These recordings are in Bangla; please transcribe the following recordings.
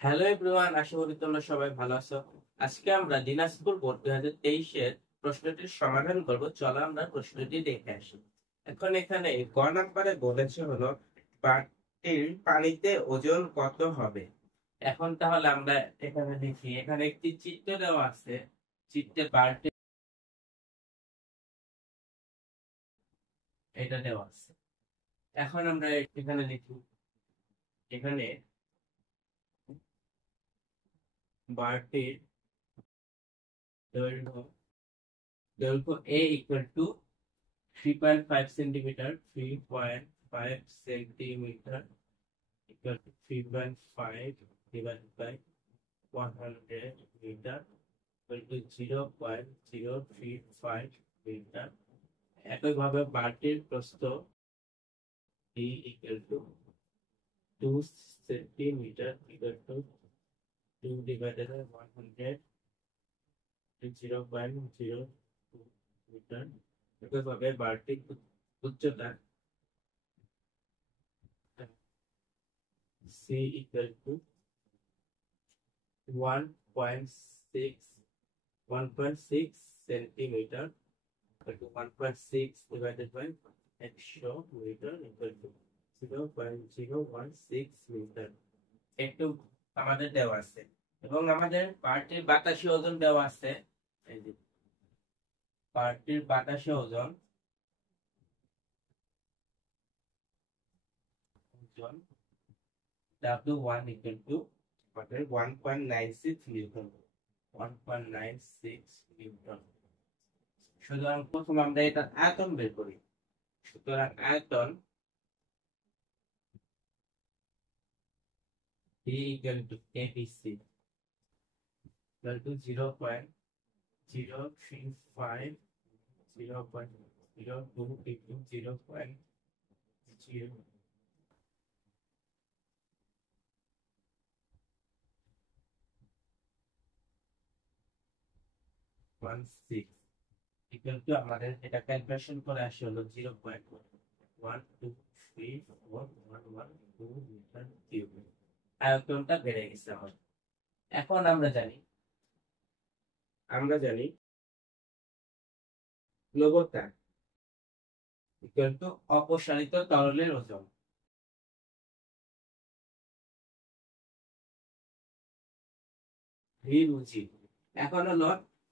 হ্যালো এভরিওয়ান, আশা করি তোমরা সবাই ভালো আছো। আজকে আমরা দিনাজপুর বোর্ড 2023-এর প্রশ্নটির সমাধান করব। চলো আমরা প্রশ্নটি দেখে আসি। এখন এখানে গ নাম্বারে বলেছে হলো বাটির পানিতে ওজন কত হবে। এখন তাহলে আমরা এখানে দেখি, এখানে একটি চিত্র দেওয়া আছে। চিত্রে বাল্টি এটা দেওয়া আছে। এখন আমরা এখানে লিখি, এখানে বাল্টির দৈর্ঘ্য দৈর্ঘ্য a equal to 3.5 centimetre, 3.5 centimetre equal to 3.5 divided by 100 metre equal to 0.035 metre. একইভাবে বাটির প্রস্থ d equal to 2 centimetre equal to 2 divided by 100 0.02 metre. একইভাবে বাটির উচ্চতা c equal to 1.6 1.6 centimetre equal to 1.6 divided by 100 metre equal to 0.016 metre. একটু আমাদের দেওয়া আছে এবং আমাদের পার্টির বাতাসীয় ওজন দেওয়া আছে। এই যে পার্টির বাতাসীয় ওজন W1 equal to আমাদের 1.96 নিউটন, 1.96 নিউটন। সুতরাং প্রথম আমরা এটা আয়তন বের করি। সুতরাং আয়তন D equal to ABC equal to 0.035 0.02 into 0.016 equal to আমাদের এটা ক্যালকুলেশন করে আসে হলো 0.1234112 মিটার কিউব। আয়তনটা বেড়ে গেছে আমাদের। এখন আমরা জানি প্লবতা ইকুয়াল টু অপসারিত তরলের ওজন। ভি রুচি এখন হলো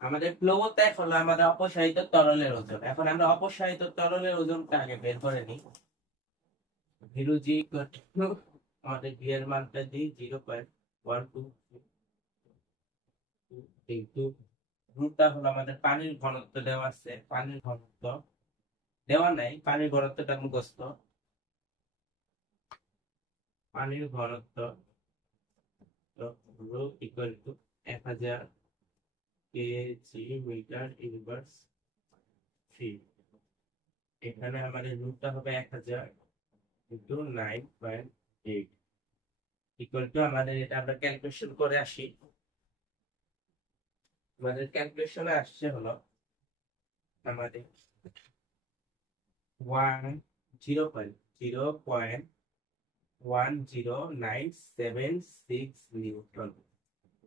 আমাদের প্লবতা, এখন হলো আমাদের অপসারিত তরলের ওজন। এখন আমরা অপসারিত তরলের ওজনটা আগে বের করে নিই। ভিরুজি ইকুয়াল টু আমাদের ভি এর মানটা দিই 0.12 ইনটু রুটটা হলো আমাদের পানির ঘনত্ব দেওয়া আছে। পানির ঘনত্ব দেওয়া নাই, পানির ঘনত্বটা মুখস্থ। পানির ঘনত্ব rho equal to 1000 kg metre inverse ফি। এখানে আমাদের রুটটা হবে 1000 ইন্টু 9.8 ইকুয়াল টু আমাদের এটা আমরা ক্যালকুলেশন করে আসি। আমাদের ক্যালকুলেশনে আসছে হলো আমাদের 0.1096 নিউটন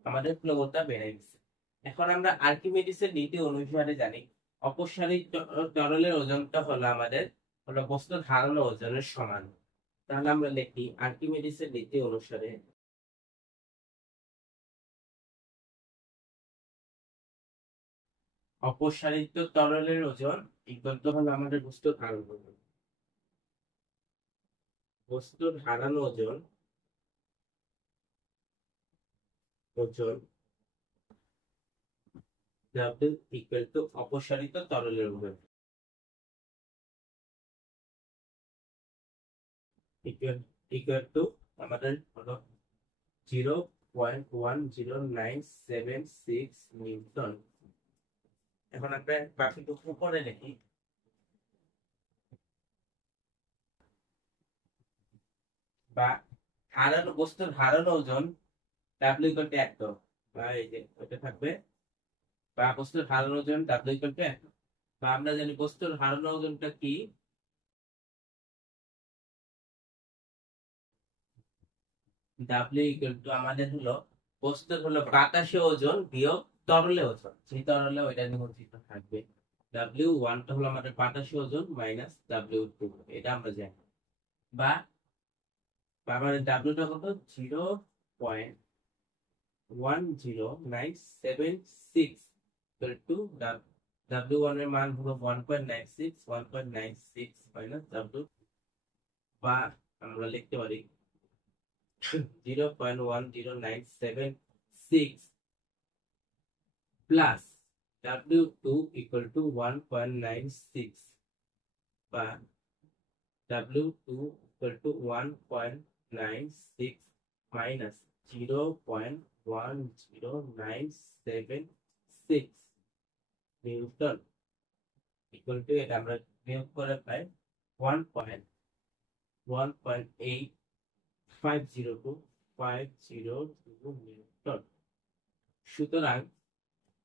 আমাদের প্লবতা বেড়ে গেছে। এখন আমরা আর্কিমিডিসের নীতি অনুসারে জানি অপসারিত তরলের ওজনটা হলো আমাদের বস্তুর ধারণ ওজনের সমান। তাহলে আমরা লিখি আর্কিমিডিসের নীতি অনুসারে অপসারিত তরলের ওজন ইকুয়াল টু হলো আমাদের বস্তুর ধারণ ওজন। বস্তুর ধারণ ওজন W ইকুয়াল টু অপসারিত তরলের ওজন ইকুয়াল টু আমাদের হলো 0.1096 নিউটন। এখন আমরা বাকিটুকু করে লিখি। বা হারানো বস্তুর হারানো ওজন ডাব্লিউ ইকুয়াল টু 1, তো বা এই যে ওটা থাকবে, বা বস্তুর হারানো ওজন ডাব্লিউ ইকুয়াল টু 1। বা আমরা জানি বস্তুর হারানো ওজনটা কি, ডাব্লিউ ইকুয়াল টু আমাদের হলো বস্তুর হলো বাতাসে ওজন বিয়োগ তরলে ওজন, যে তরলে ওইটা নিমজ্জিত থাকবে। ডাব্লিউ ওয়ানটা হলো আমাদের বাতাসে ওজন মাইনাস ডাব্লিউ টু, এটা আমরা জানি। বা আমাদের ডাব্লিউটা কত, 0.10976 ইকুয়াল টু ডাব্লিউ ওয়ান এর মান হলো 1.96 মাইনাস ডাব্লিউ, বা আমরা লিখতে পারি 0.10976 প্লাস W2 equal to 1.96, বা W2 equal to 1.96 minus 0.10976 Newton equal to, এটা আমরা বিয়োগ করে পাই 1.18502 নিউটন। সুতরাং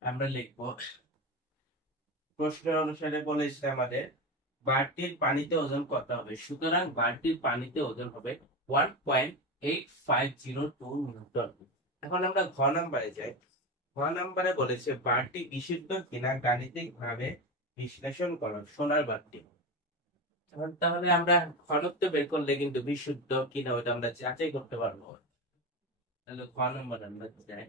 আমরা লিখব, প্রশ্ন অনুসারে বলেছে আমাদের বালতির পানিতে ওজন কত হবে, সুতরাং বালতির পানিতে ওজন হবে 1.8502 নিউটন। এখন আমরা ঘ নাম্বারে যাই। ঘ নাম্বারে বলেছে বালতি বিশুদ্ধ কিনা গাণিতিক ভাবে বিশ্লেষণ করো সোনার বালতি। এখন তাহলে আমরা ঘনত্ব বের করলে কিন্তু বিশুদ্ধ কিনা ওটা আমরা যাচাই করতে পারবো। তাহলে ঘ নাম্বার আমরা যাই।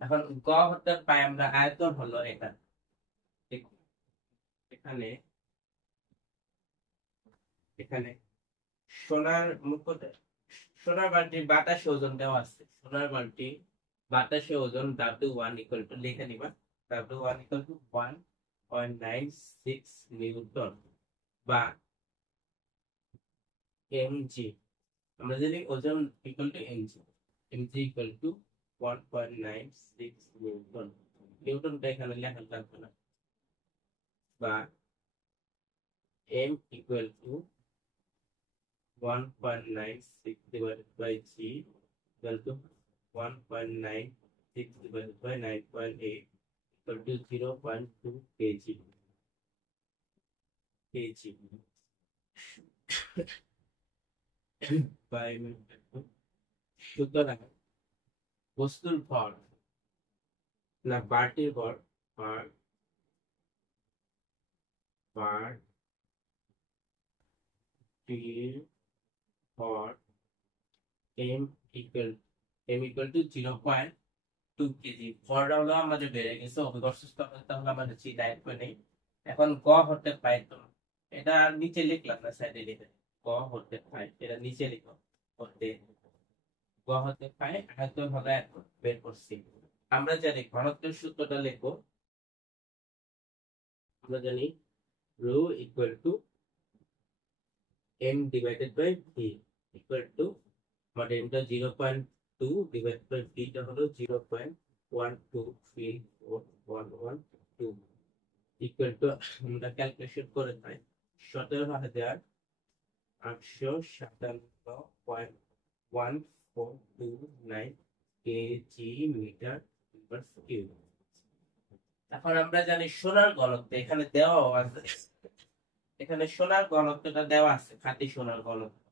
এখন গ হতে পাই আমরা আয়তন হলো এটা, এখানে এখানে সোনার মুকুট, সোনার বালতির বাতাসে ওজন দেওয়া আছে, সোনার বালতি বাতাসে ওজন W1 ইকুয়াল টু লিখে নিবা, W1 ইকুয়াল টু 1.96 নিউটন, বা mg, আমরা জানি ওজন equal to mg equal to 1.96 newton. নিউটনটা এখানে লেখা লাগবে না। বা m equal to 1.96 divided by g equal to 1.96 divided by 9.8 equal to 0.2 kg. by সুতরাং বস্তুর ভর না বালতির ভর, বালতির ভর m equal to 0.2 কেজি। ভরটা হলো আমাদের বেড়ে গেছে, অভিকর্ষ স্থলতা হলো আমাদের দায়িত্ব নেই। এখন গ হতে পাই, তো এটা নিচে লিখলাম না, সাইডে লিখে গ হতে পাই, এটা নিচে লিখো হতে, গ হতে পাই আয়তন হলো এখন বের করছি। আমরা জানি ঘনত্বের সূত্রটা লিখবো, আমরা জানি rho equal to m divided by v equal to, আমাদের এটা 0.2 divided by v টা হলো 0.1234112 equal to, আমরা ক্যালকুলেশন করে পাই 17,857.1429 কেজি মিটার পার কিউব। এখন আমরা জানি সোনার ঘনত্ব এখানে দেওয়া আছে, এখানে সোনার ঘনত্বটা দেওয়া আছে, খাঁটি সোনার ঘনত্ব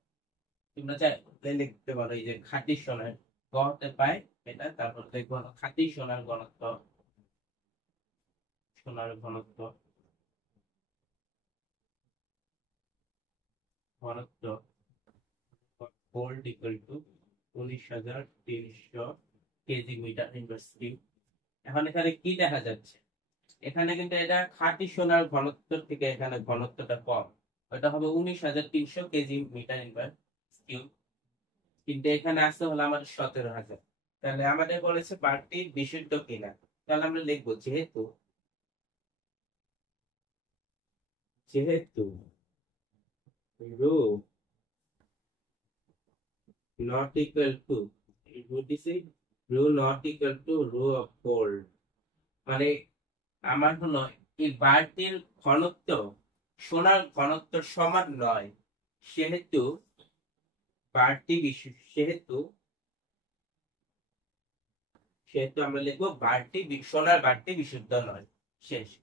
তোমরা চাইলে লিখতে পারো, এই যে খাঁটি সোনার গড়তে পাই এটা, তারপর দেখবো খাঁটি সোনার ঘনত্ব, সোনার ঘনত্ব gold equal to 19,300 KG metre inverse cube. এখন এখানে কি দেখা যাচ্ছে, এখানে কিন্তু এটা খাঁটি সোনার ঘনত্ব থেকে এখানে ঘনত্বটা কম, ওটা হবে 19,300 কেজি মিটার ইনভার্স কিউব, কিন্তু এখানে আসতে হলো আমাদের 17,000। তাহলে আমাদের বলেছে বালতি বিশুদ্ধ কিনা, তাহলে আমরা লিখবো যেহেতু rho not equal to, what is it, rho not equal to rho of gold, মানে আমার হলো এই বালতির ঘনত্ব সোনার ঘনত্ব সমান নয়, সেহেতু সেহেতু আমরা লিখবো সোনার বালতি বিশুদ্ধ নয়, শেষ।